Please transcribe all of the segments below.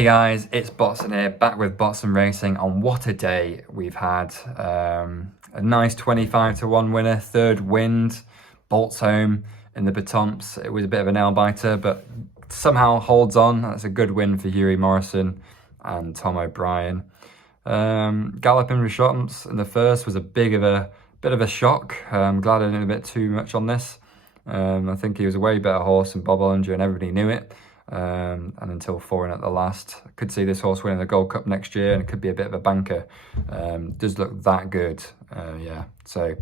Hey guys, it's Botson here, back with Botson Racing, and what a day we've had. A nice 25-1 winner, third wind, bolts home in the Batomps. It was a bit of a nail-biter, but somehow holds on. That's a good win for Hughie Morrison and Tom O'Brien. Gallopin with Shotums in the first was a bit of a shock. I'm glad I didn't a bit too much on this. I think he was a way better horse than Bob Ollinger, and everybody knew it. And until 4 at the last, I could see this horse winning the Gold Cup next year, and it could be a bit of a banker. Does look that good, yeah. So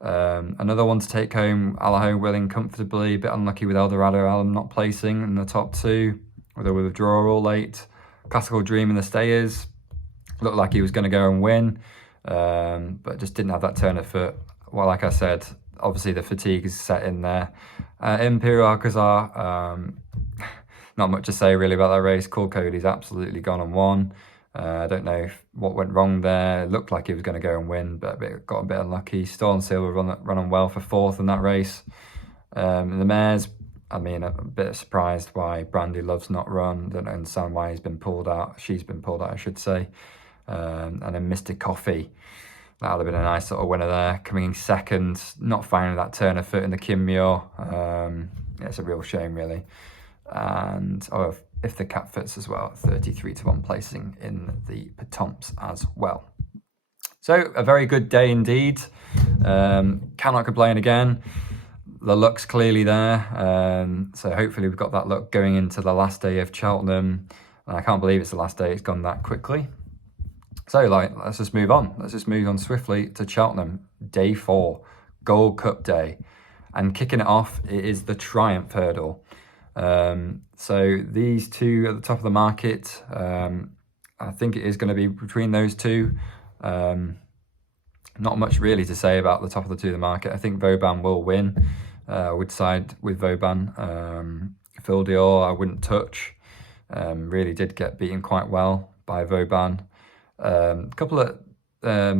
another one to take home. Allaho winning comfortably, a bit unlucky with Eldorado Alum not placing in the top 2 with a withdrawal late. Classical Dream in the stayers looked like he was going to go and win, but just didn't have that turn of foot. Well, like I said, obviously the fatigue is set in there. Imperial Alcazar, not much to say really about that race. Cool Cody's absolutely gone and won. I don't know what went wrong there. It looked like he was going to go and win, but got a bit unlucky. Storm Silver run on well for 4th in that race. The mares, I mean, a bit surprised why Brandy Love's not run. Don't understand why he's been pulled out. She's been pulled out, I should say. And then Mr. Coffee. That would have been a nice sort of winner there. Coming in second, not finding that turn of foot in the Kinmuir. Yeah, it's a real shame, really. And if the cap fits as well, 33-1 placing in the Batomps as well. So a very good day indeed. Cannot complain again. The luck's clearly there. So hopefully we've got that luck going into the last day of Cheltenham. And I can't believe it's the last day. It's gone that quickly. So let's just move on. Let's just move on swiftly to Cheltenham, day 4, Gold Cup day. And kicking it off, it is the Triumph Hurdle. So these two at the top of the market, I think it is going to be between those two. Not much really to say about the top of the 2 of the market. I think Vauban will win. I would side with Vauban. Phil Dior, I wouldn't touch. Really did get beaten quite well by Vauban. A couple of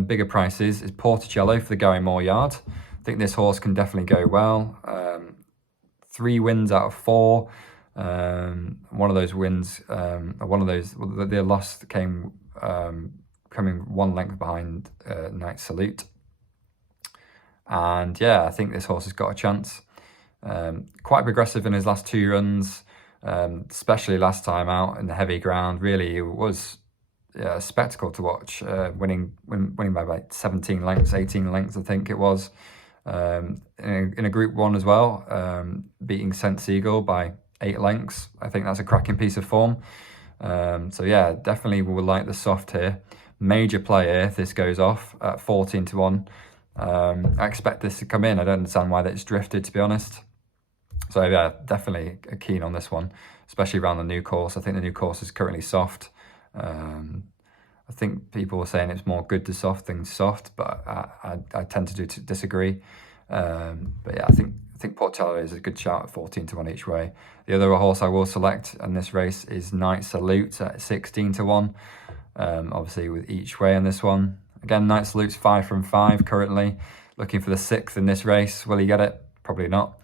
bigger prices is Portugello for the Gary Moore Yard. I think this horse can definitely go well. 3 wins out of 4. One of those wins, the loss came coming 1 length behind Night Salute. And yeah, I think this horse has got a chance. Quite progressive in his last 2 runs, especially last time out in the heavy ground. Really, it was a spectacle to watch. Winning by about 17 lengths, 18 lengths, I think it was. In a Group 1 as well, beating Scent Seagull by 8 lengths. I think that's a cracking piece of form. So yeah, definitely would like the soft here. Major play here if this goes off at 14-1. I expect this to come in. I don't understand why that's drifted, to be honest. So yeah, definitely keen on this one, especially around the new course. I think the new course is currently soft. I think people were saying it's more good to soft than soft, but I tend to disagree. But yeah, I think Portugello is a good shout at 14-1 each way. The other horse I will select in this race is Night Salute at 16-1. Obviously with each way on this one. Again, Night Salute's 5 from 5 currently. Looking for the 6th in this race. Will he get it? Probably not.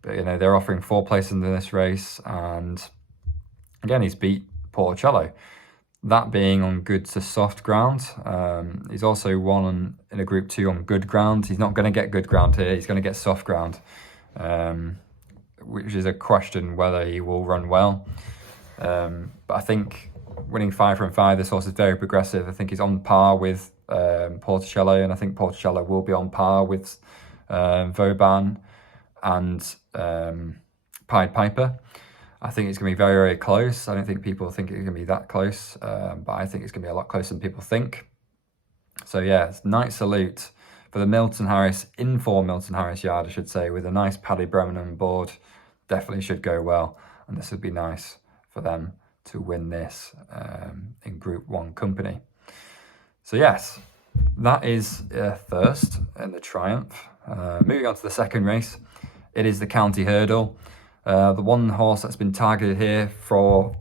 But you know, they're offering 4 places in this race, and again, he's beat Portugello. That being on good to soft ground. He's also won in a Group 2 on good ground. He's not going to get good ground here. He's going to get soft ground, which is a question whether he will run well. But I think winning 5 from 5, this horse is very progressive. I think he's on par with Portugello, and I think Portugello will be on par with Vauban and Pied Piper. I think it's going to be very, very close. I don't think people think it's going to be that close, but I think it's going to be a lot closer than people think. So yeah, it's Night Salute for the Milton Harris, Milton Harris Yard, I should say, with a nice Paddy Bremen on board. Definitely should go well, and this would be nice for them to win this in Group 1 company. So yes, that is first in the Triumph. Moving on to the second race, it is the County Hurdle. The one horse that's been targeted here for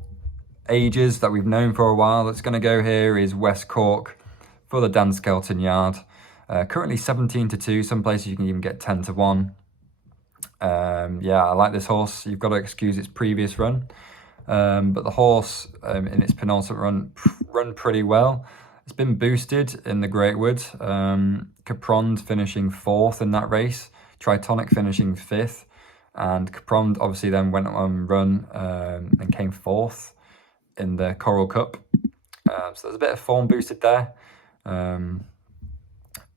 ages, that we've known for a while, that's going to go here is West Cork for the Dan Skelton Yard. Currently 17-2. Some places you can even get 10-1. Yeah, I like this horse. You've got to excuse its previous run. But the horse in its penultimate run pretty well. It's been boosted in the Greatwood. Caprond finishing 4th in that race, Tritonic finishing 5th, and Caprond obviously then went on run and came 4th in the Coral Cup. So there's a bit of form boosted there.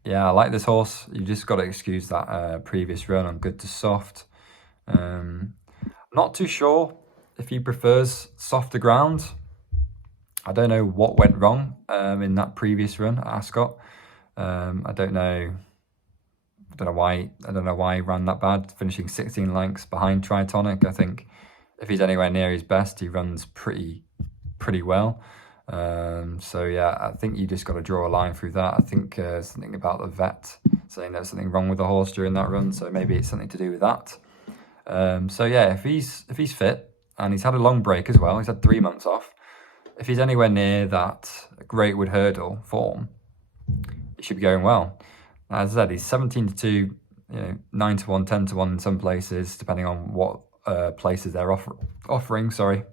Yeah, I like this horse. You just got to excuse that previous run on good to soft. Not too sure if he prefers softer ground. I don't know what went wrong in that previous run at Ascot. I don't know why he ran that bad, finishing 16 lengths behind Tritonic. I think if he's anywhere near his best, he runs pretty well. So yeah, I think you just got to draw a line through that. I think something about the vet saying there's something wrong with the horse during that run, so maybe it's something to do with that. So yeah, if he's fit and he's had a long break as well, he's had 3 months off. If he's anywhere near that Greatwood Hurdle form, it should be going well. As I said, he's 17-2, 9-1, 10-1 in some places, depending on what places they're offering. Sorry.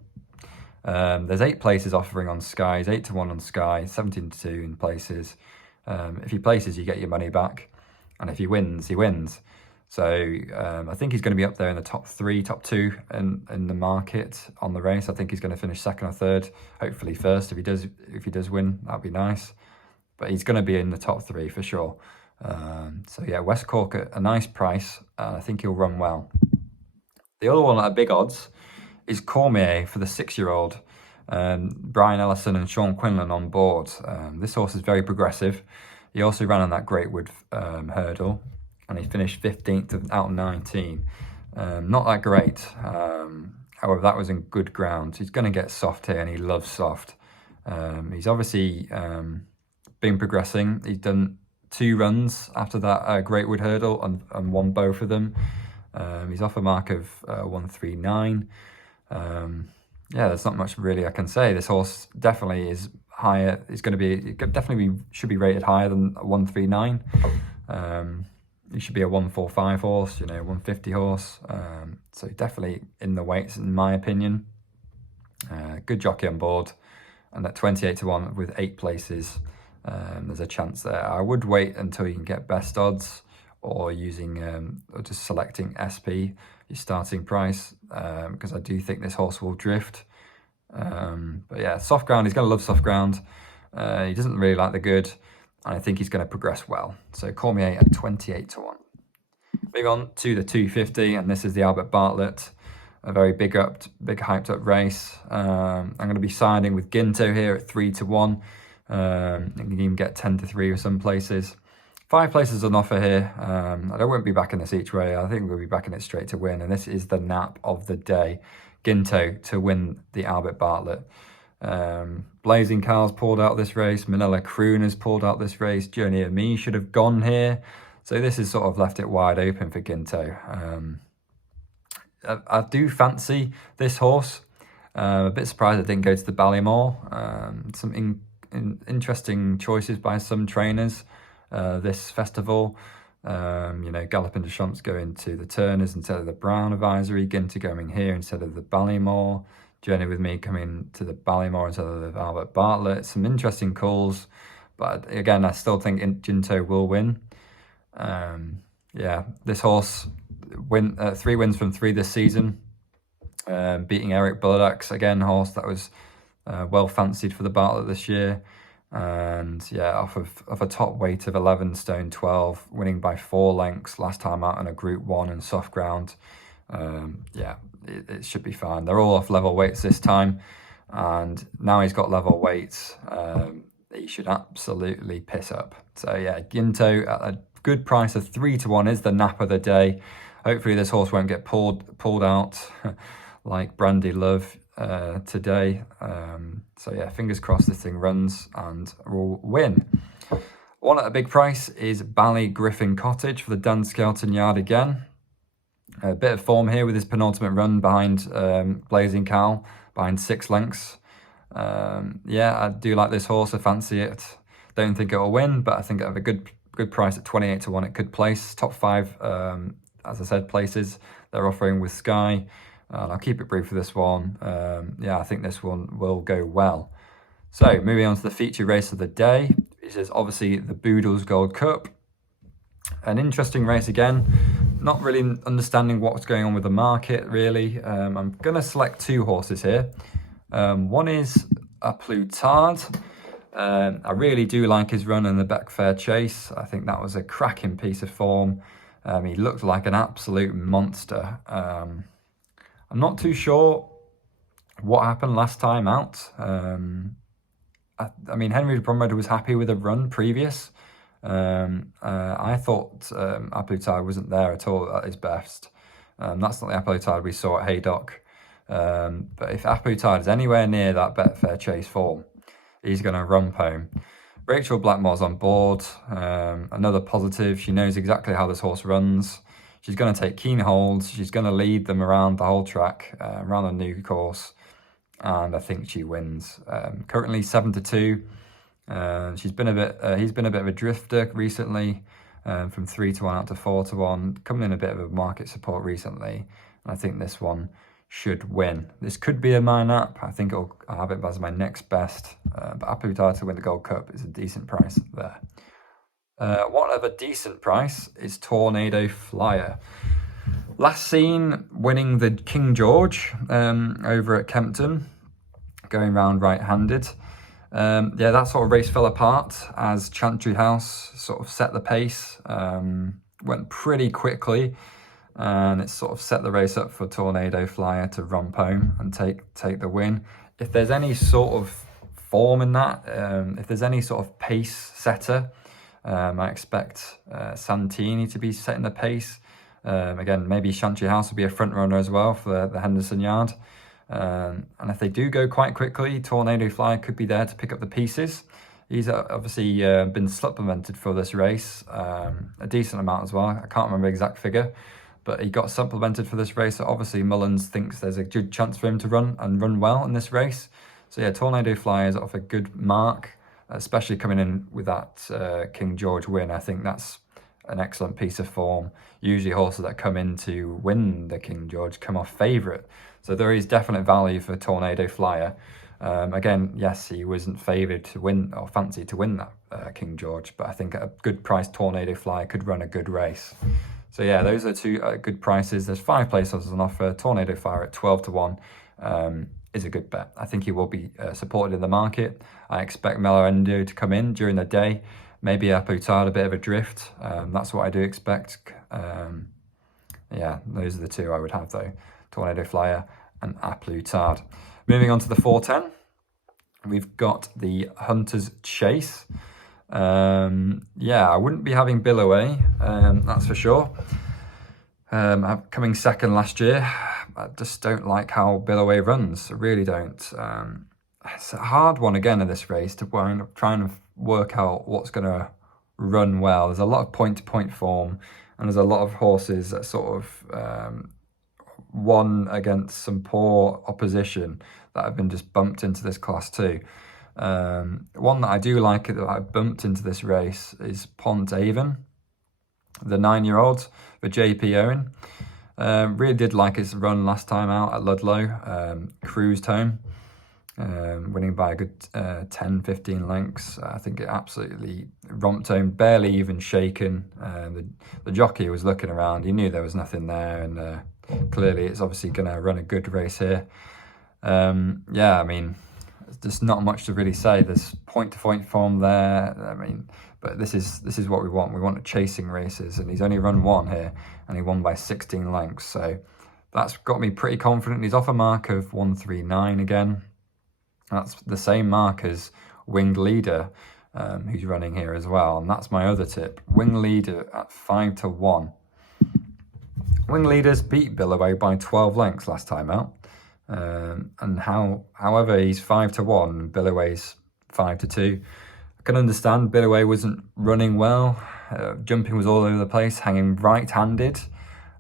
There's 8 places offering on Sky. He's 8-1 on Sky, 17-2 in places. If he places, you get your money back, and if he wins, he wins. So I think he's going to be up there in the top 3, top 2 in the market on the race. I think he's going to finish 2nd or 3rd, hopefully 1st. If he does win, that'd be nice. But he's going to be in the top 3 for sure. So yeah, West Cork at a nice price. I think he'll run well. The other one at big odds is Cormier for the 6-year-old. Brian Ellison and Sean Quinlan on board. This horse is very progressive. He also ran on that Greatwood hurdle, and he finished 15th out of 19. Not that great. However, that was in good ground. He's going to get soft here, and he loves soft. He's obviously been progressing. He's done 2 runs after that Greatwood hurdle and won both of them. He's off a mark of 139. Yeah, there's not much really I can say. This horse definitely is higher. He's going to be should be rated higher than 139. He should be a 145 horse, 150 horse. So definitely in the weights, in my opinion. Good jockey on board, and at 28-1 with 8 places, there's a chance there. I would wait until you can get best odds, or using or just selecting SP, your starting price, because I do think this horse will drift. But yeah, soft ground, he's going to love soft ground. He doesn't really like the good, and I think he's going to progress well. So Cormier at 28-1. Moving on to the 250, and this is the Albert Bartlett, a very big hyped up race. I'm going to be siding with Ginto here at 3-1. You can even get 10-3 with some places. 5 places on offer here. I won't be backing this each way. I think we'll be backing it straight to win, and this is the nap of the day. Ginto to win the Albert Bartlett. Blazing Carl's pulled out this race. Manila Crooner's pulled out this race. Journey of Me should have gone here. So this has sort of left it wide open for Ginto. I do fancy this horse. A bit surprised it didn't go to the Ballymore. Some interesting choices by some trainers this festival. Gallopin de Champs going to the Turners instead of the Brown Advisory. Ginto going here instead of the Ballymore. Journey with Me coming to the Ballymore instead of the Albert Bartlett. Some interesting calls, but again, I still think Ginto will win. Yeah, this horse 3 wins from 3 this season, beating Eric Bullocks, again, horse that was well fancied for the Bartlett this year, and yeah, off a top weight of 11 stone 12, winning by 4 lengths last time out on a Group 1 and soft ground. Yeah, it should be fine. They're all off level weights this time, and now he's got level weights. He should absolutely piss up. So yeah, Ginto at a good price of 3-1 is the nap of the day. Hopefully this horse won't get pulled out like Brandy Love today. So yeah, fingers crossed this thing runs and will win. One at a big price is Ballygriffincottage for the Dan Skelton Yard again. A bit of form here with his penultimate run behind Blazing Cow, behind 6 lengths. Yeah, I do like this horse. I fancy it. Don't think it'll win, but I think at a good price at 28-1 it could place. Top 5, as I said, places they're offering with Sky. And I'll keep it brief for this one. Yeah, I think this one will go well. So moving on to the feature race of the day. This is obviously the Boodles Gold Cup. An interesting race again. Not really understanding what's going on with the market, really. I'm going to select two horses here. One is a Plutard. I really do like his run in the Betfair Chase. I think that was a cracking piece of form. He looked like an absolute monster. I'm not too sure what happened last time out. I mean, Henry Bromred was happy with the run previous. I thought Aplutard wasn't there at all at his best. That's not the Aplutard we saw at Haydock. But if Aplutard is anywhere near that Betfair Chase form, he's going to rump home. Rachel Blackmore's on board. Another positive. She knows exactly how this horse runs. She's going to take keen holds. She's going to lead them around the whole track, around the new course. And I think she wins. Currently 7-2. He's been a bit of a drifter recently, from 3-1 out to 4-1, coming in a bit of a market support recently. And I think this one should win. This could be a mine up. I think I'll have it as my next best. But Aplutard to win the Gold Cup is a decent price there. One of a decent price is Tornado Flyer. Last seen winning the King George over at Kempton, going round right-handed. Yeah, that sort of race fell apart as Chantry House sort of set the pace, went pretty quickly, and it sort of set the race up for Tornado Flyer to romp home and take the win. If there's any sort of form in that, if there's any sort of pace setter, I expect Santini to be setting the pace. Again, maybe Chantry House will be a front runner as well for the Henderson Yard. And if they do go quite quickly, Tornado Flyer could be there to pick up the pieces. He's obviously been supplemented for this race, a decent amount as well. I can't remember the exact figure, but he got supplemented for this race. So obviously Mullins thinks there's a good chance for him to run well in this race. So yeah, Tornado Flyer is off a good mark, especially coming in with that King George win. I think that's an excellent piece of form. Usually horses that come in to win the King George come off favourite. So there is definite value for Tornado Flyer. Again, yes, he wasn't favoured to win or fancied to win that King George, but I think at a good price, Tornado Flyer could run a good race. So yeah, those are two good prices. There's 5 places on offer. Tornado Flyer at 12-1 is a good bet. I think he will be supported in the market. I expect Melorendo to come in during the day. Maybe Aplutard a bit of a drift. That's what I do expect. Yeah, those are the two I would have though. Tornado Flyer and Aplutard. Moving on to the 410, we've got the Hunter's Chase. Yeah, I wouldn't be having Billoway, that's for sure. Coming second last year, I just don't like how Billoway runs. I really don't. It's a hard one again in this race to try and work out what's going to run well. There's a lot of point-to-point form, and there's a lot of horses that sort of won against some poor opposition that have been just bumped into this class too. One that I do like that I bumped into this race is PONT AVEN, the 9-year-old for JP Owen. Really did like his run last time out at Ludlow. Cruised home, winning by a good 10-15 lengths. I think it absolutely romped home, barely even shaken. The jockey was looking around, he knew there was nothing there, and clearly it's obviously going to run a good race here. Yeah, I mean, there's not much to really say. There's point-to-point form there. I mean, but this is what we want. We want chasing races, and he's only run one here, and he won by 16 lengths. So that's got me pretty confident. He's off a mark of 139 again. That's the same mark as Winged Leader, who's running here as well. And that's my other tip. Winged Leader at 5-1. Winged Leaders beat Billoway by 12 lengths last time out. And however, he's 5-1 and Billoway's 5-2. I can understand Billoway wasn't running well. Jumping was all over the place, hanging right-handed.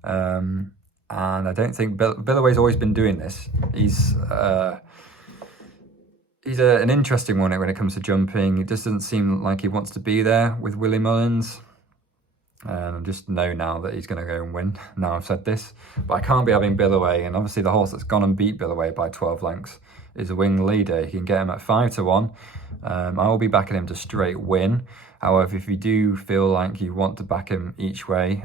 And I don't think Billoway's always been doing this. He's an interesting one when it comes to jumping. It just doesn't seem like he wants to be there with Willie Mullins. And I just know now that he's going to go and win. Now I've said this, but I can't be having Billaway. And obviously the horse that's gone and beat Billaway by 12 lengths is a wing leader. You can get him at 5-1. I will be backing him to straight win. However, if you do feel like you want to back him each way,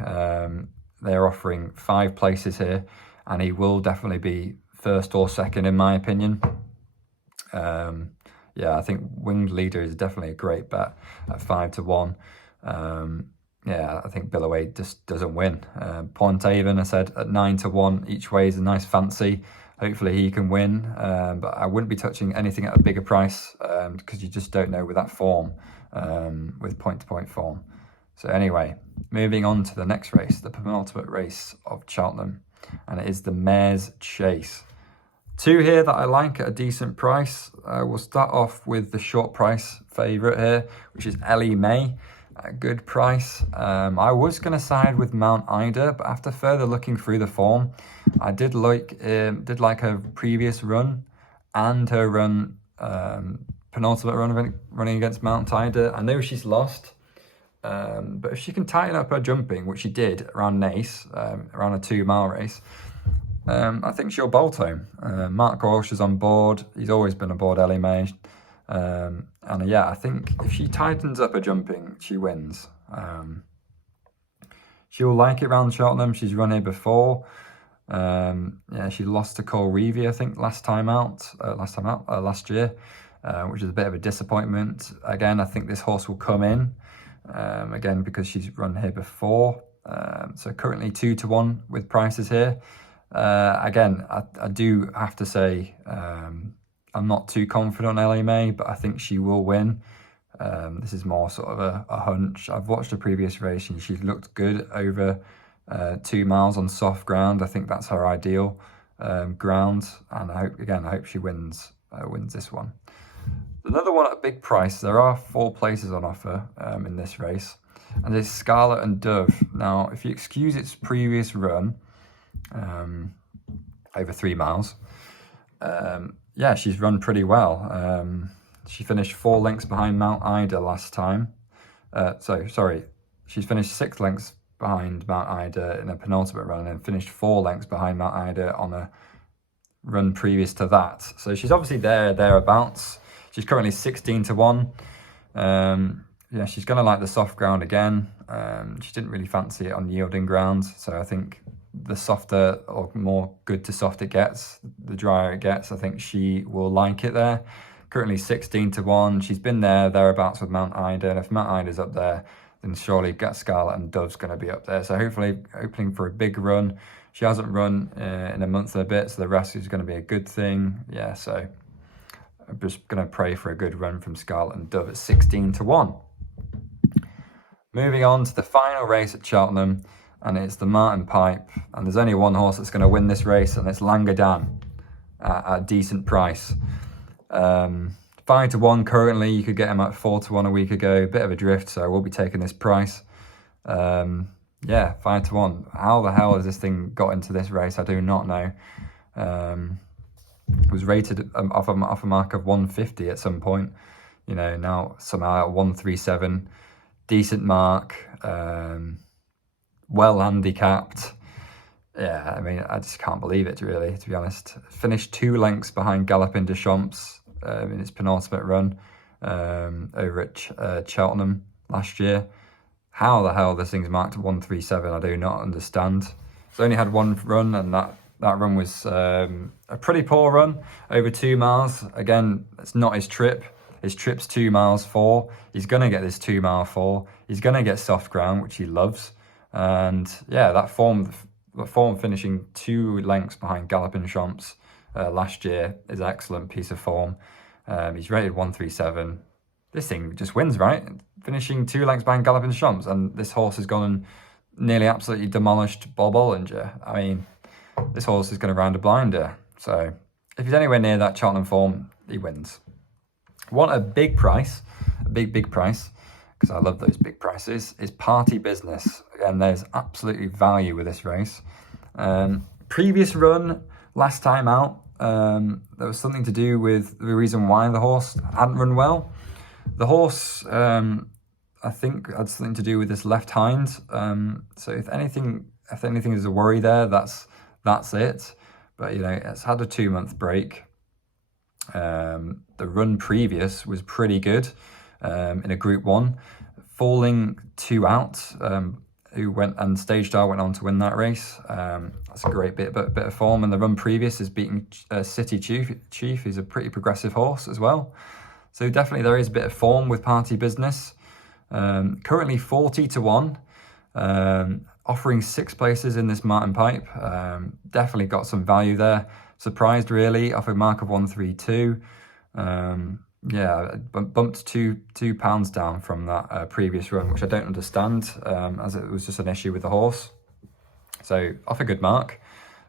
they're offering 5 places here, and he will definitely be first or second in my opinion. Yeah, I think winged leader is definitely a great bet at 5-1. Yeah, I think Billaway just doesn't win. PONT AVEN, I said, at 9-1 each way is a nice fancy. Hopefully he can win, but I wouldn't be touching anything at a bigger price because you just don't know with that form, with point-to-point form. So anyway, moving on to the next race, the penultimate race of Cheltenham, and it is the Mare's Chase. 2 here that I like at a decent price. We'll start off with the short price favourite here, which is Ellie Mae. A good price. I was going to side with Mount Ida, but after further looking through the form, I did like her previous run and her run, penultimate run running against Mount Ida. I know she's lost, but if she can tighten up her jumping, which she did around Nace, around a 2-mile race, I think she'll bolt home. Mark Walsh is on board. He's always been aboard Ellie Mae. And yeah, I think if she tightens up her jumping, she wins. She'll like it round Cheltenham. She's run here before. Yeah, she lost to CORMIER, I think, last year, which is a bit of a disappointment. Again, I think this horse will come in, again, because she's run here before. So currently 2-1 with prices here. Again, I do have to say, I'm not too confident on Ellie Mae, but I think she will win. This is more sort of a hunch. I've watched a previous race and she looked good over 2 miles on soft ground. I think that's her ideal ground, and I hope she wins this one. Another one at a big price. There are 4 places on offer in this race, and it's Scarlet and Dove. Now, if you excuse its previous run over 3 miles, yeah, she's run pretty well. She finished 4 lengths behind Mount Ida last time. She's finished 6 lengths behind Mount Ida in a penultimate run and finished 4 lengths behind Mount Ida on a run previous to that. So she's obviously thereabouts. She's currently 16-1. Yeah, she's going to like the soft ground again. She didn't really fancy it on yielding ground, so I think the softer or more good to soft it gets, the drier it gets, I think she will like it there. Currently 16-1. She's been thereabouts with Mount Ida, and if Mount Ida's up there, then surely Scarlet and Dove's going to be up there. So hopefully opening for a big run. She hasn't run in a month and a bit, so the rescue is going to be a good thing. Yeah, so I'm just going to pray for a good run from Scarlet and Dove at 16-1. Moving on to the final race at Cheltenham, and it's the Martin Pipe, and there's only one horse that's going to win this race, and it's Langadan at a decent price. 5-1 currently. You could get him at 4-1 a week ago. Bit of a drift, so I will be taking this price. Yeah, 5-1. How the hell has this thing got into this race? I do not know. It was rated off a mark of 150 at some point. You know, now somehow at 137. Decent mark. Well handicapped. Yeah, I mean, I just can't believe it, really, to be honest. Finished 2 lengths behind Gallopin de Champs in its penultimate run over at Cheltenham last year. How the hell this thing's marked 137, I do not understand. It's only had 1 run, and that run was a pretty poor run over 2 miles. Again, it's not his trip. His trip's 2 miles 4. He's going to get this 2 mile 4. He's going to get soft ground, which he loves. And yeah, that form finishing 2 lengths behind Gallopin Champs last year is an excellent piece of form. He's rated 137. This thing just wins, right? Finishing 2 lengths behind Gallopin Champs, and this horse has gone and nearly absolutely demolished Bob Olinger. I mean, this horse is going to round a blinder. So if he's anywhere near that Cheltenham form, he wins. Want a big price, a big price, because I love those big prices, is Party Business. Again, there's absolutely value with this race. Previous run, last time out, there was something to do with the reason why the horse hadn't run well. The horse, I think had something to do with this left hind. So if anything is a worry there, that's it. But you know, it's had a 2-month break. The run previous was pretty good in a Group 1, falling 2 out. Who went and Stage Star went on to win that race. That's a great bit of form. And the run previous is beating City Chief, who's a pretty progressive horse as well. So definitely there is a bit of form with Party Business. Currently 40 to 1, offering 6 places in this Martin Pipe. Definitely got some value there. Surprised really, off a mark of 132. Yeah, bumped £2 down from that previous run, which I don't understand, as it was just an issue with the horse. So off a good mark,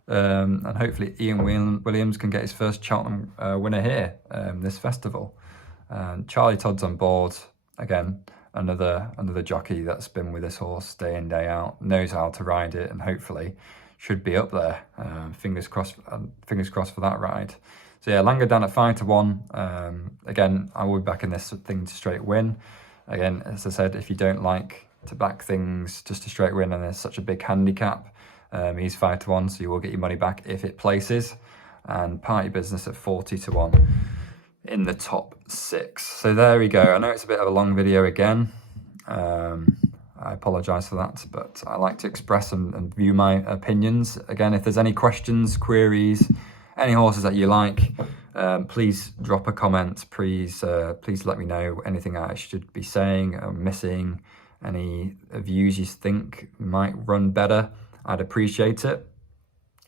and hopefully Ian Williams can get his first Cheltenham winner here this festival. Charlie Todd's on board again, another jockey that's been with this horse day in day out, knows how to ride it, and hopefully should be up there. Fingers crossed for that ride. So yeah, Langer down at 5 to 1. Again, I will be backing this thing to straight win. Again, as I said, if you don't like to back things just to straight win and there's such a big handicap, he's 5 to 1, so you will get your money back if it places. And Party Business at 40 to 1 in the top 6. So there we go. I know it's a bit of a long video again. I apologise for that, but I like to express and view my opinions. Again, if there's any questions, queries, any horses that you like, please drop a comment. Please let me know anything I should be saying or missing, any views you think might run better. I'd appreciate it.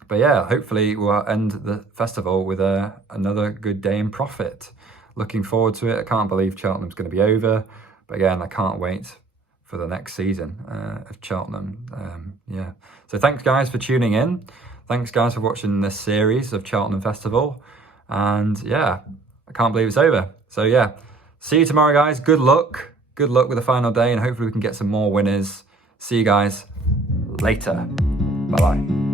But yeah, hopefully we'll end the festival with another good day in profit. Looking forward to it. I can't believe Cheltenham's going to be over. But again, I can't wait for the next season of Cheltenham. Yeah. So thanks guys for tuning in. Thanks guys for watching this series of Cheltenham Festival. And yeah, I can't believe it's over. So yeah, see you tomorrow guys. Good luck. Good luck with the final day, and hopefully we can get some more winners. See you guys later. Bye-bye.